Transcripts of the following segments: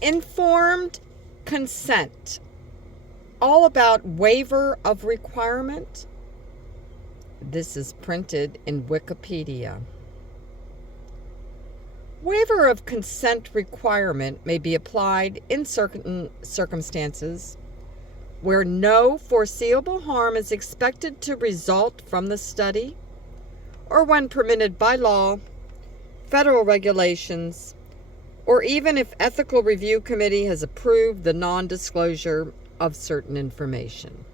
Informed consent. All about waiver of requirement. This is printed in Wikipedia. Waiver of consent requirement may be applied in certain circumstances where no foreseeable harm is expected to result from the study, or when permitted by law, federal regulations, or even if ethical review committee has approved the non-disclosure of certain information.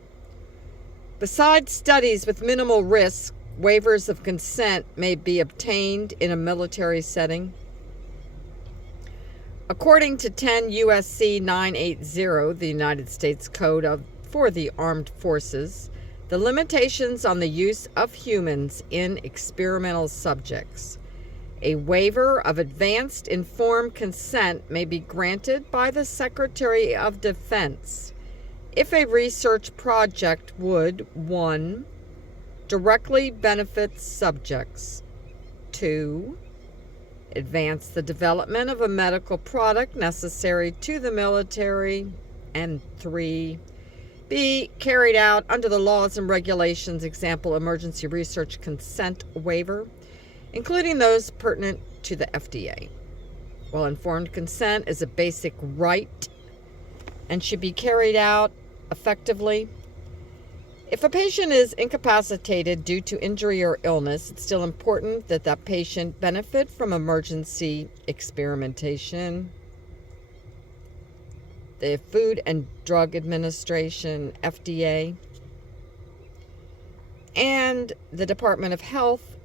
Besides studies with minimal risk, waivers of consent may be obtained in a military setting. According to 10 U.S.C. 980, the United States Code for the Armed Forces, the limitations on the use of humans in experimental subjects, a waiver of advanced informed consent may be granted by the Secretary of Defense if a research project would 1. Directly benefit subjects, 2. Advance the development of a medical product necessary to the military, and 3. Be carried out under the laws and regulations, example, emergency research consent waiver, including those pertinent to the FDA. While informed consent is a basic right and should be carried out effectively, if a patient is incapacitated due to injury or illness, it's still important that that patient benefit from emergency experimentation. The Food and Drug Administration, FDA, and the Department of Health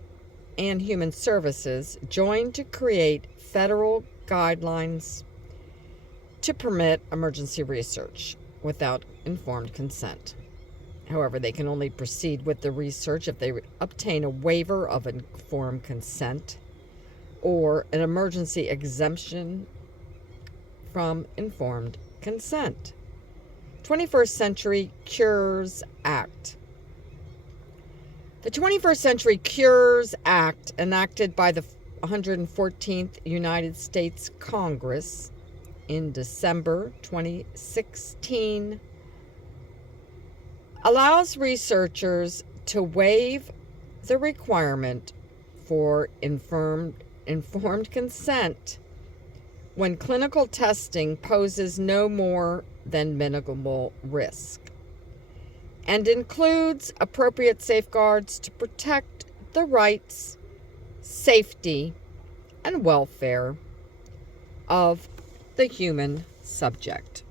and Human Services joined to create federal guidelines to permit emergency research without informed consent. However, they can only proceed with the research if they obtain a waiver of informed consent or an emergency exemption from informed consent. 21st Century Cures Act. The 21st Century Cures Act, enacted by the 114th United States Congress in December 2016, allows researchers to waive the requirement for informed consent when clinical testing poses no more than minimal risk, and includes appropriate safeguards to protect the rights, safety, and welfare of the human subject.